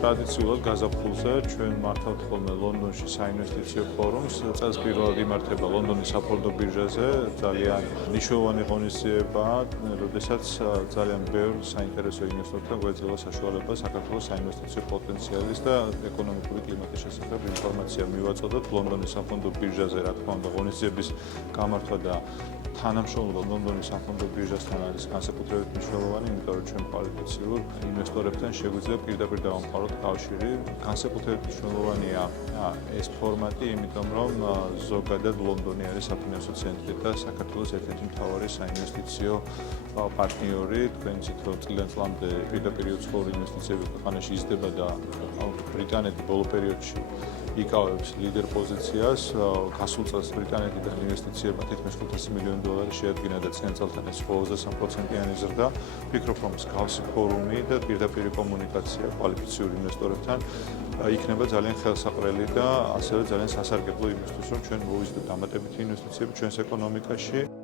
ტრადიციულად გაზაფხულზე ჩვენ მართავთ ხოლმე ლონდონში საინვესტიციო ფორუმს. წელს პირველად იმართება ლონდონის საფონდო ბირჟაზე. ძალიან მნიშვნელოვანი ღონისძიებაა, როდესაც ძალიან ბევრ საინტერესო ინვესტორთან გვეძლევა საშუალება საქართველოს საინვესტიციო პოტენციალის და ეკონომიკური კლიმატის შესახებ ინფორმაცია მივაწოდოთ. ლონდონის საფონდო ბირჟაზე, რა თქმა უნდა, ღონისძიების გამართვა და თანამშრომლობა ლონდონის საფონდო ბირჟასთან არის განსაკუთრებით მნიშვნელოვანი, იმიტომ რომ ჩვენ კვალიფიციურ ინვესტორებთან შეგვიძლია პირდაპირ დავამყაროთ კავშირი. განსაკუთრებით მნიშვნელოვანია ეს ფორმატი, იმიტომ რომ ზოგადად ლონდონი არის საფინანსო ცენტრი და საქართველოს ერთ-ერთი მთავარი საინვესტიციო პარტნიორი. თქვენ იცით, რომ წლიდან-წლამდე პირდაპირ უცხოური ინვესტიციები ქვეყანაში იზრდება და ბრიტანეთი ბოლო პერიოდში იკავებს ლიდერ პოზიციას. გასულ წელს ბრიტანეთიდან ინვესტიციებმა თითქმის $500 მილიონი შეადგინა და წინა წელთან ეს 23%-იანი ზრდა. ვფიქრობ, რომ მსგავსი ფორუმი და პირდაპირი კომუნიკაცია კვალიფიციურ ინვესტორებთან იქნება ძალიან ხელსაყრელი და ასევე ძალიან სასარგებლო იმისთვის, რომ ჩვენ მოვიზრდეთ დამატებითი ინვესტიციები ჩვენს ეკონომიკაში.